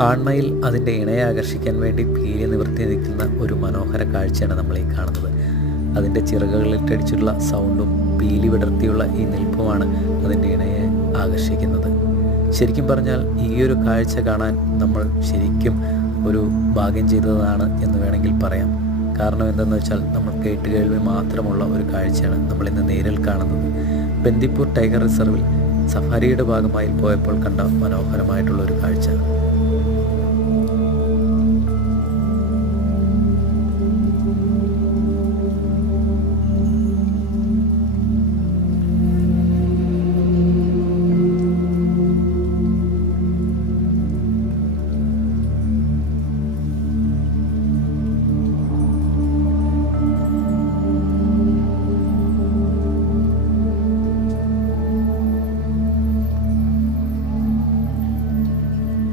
ആൺമയിൽ അതിന്റെ ഇണയെ ആകർഷിക്കാൻ വേണ്ടി പീലി നിവർത്തി നിൽക്കുന്ന ഒരു മനോഹര കാഴ്ചയാണ് നമ്മൾ ഈ കാണുന്നത്. അതിന്റെ ചിറകുകളിട്ടടിച്ചുള്ള സൗണ്ടും പീലി വിടർത്തിയുള്ള ഈ നിൽപ്പുമാണ് അതിന്റെ ഇണയെ ആകർഷിക്കുന്നത്. ശരിക്കും പറഞ്ഞാൽ ഈ ഒരു കാഴ്ച കാണാൻ നമ്മൾ ശരിക്കും ഒരു ഭാഗ്യം ചെയ്തതാണ് എന്ന് വേണമെങ്കിൽ പറയാം. കാരണം എന്തെന്ന് വെച്ചാൽ നമ്മൾ കേട്ടുകേൾവി മാത്രമുള്ള ഒരു കാഴ്ചയാണ് നമ്മൾ ഇന്ന് നേരിൽ കാണുന്നത്. ബന്ദിപ്പൂർ ടൈഗർ റിസർവിൽ സഫാരിയുടെ ഭാഗമായി പോയപ്പോൾ കണ്ട മനോഹരമായിട്ടുള്ള ഒരു കാഴ്ച.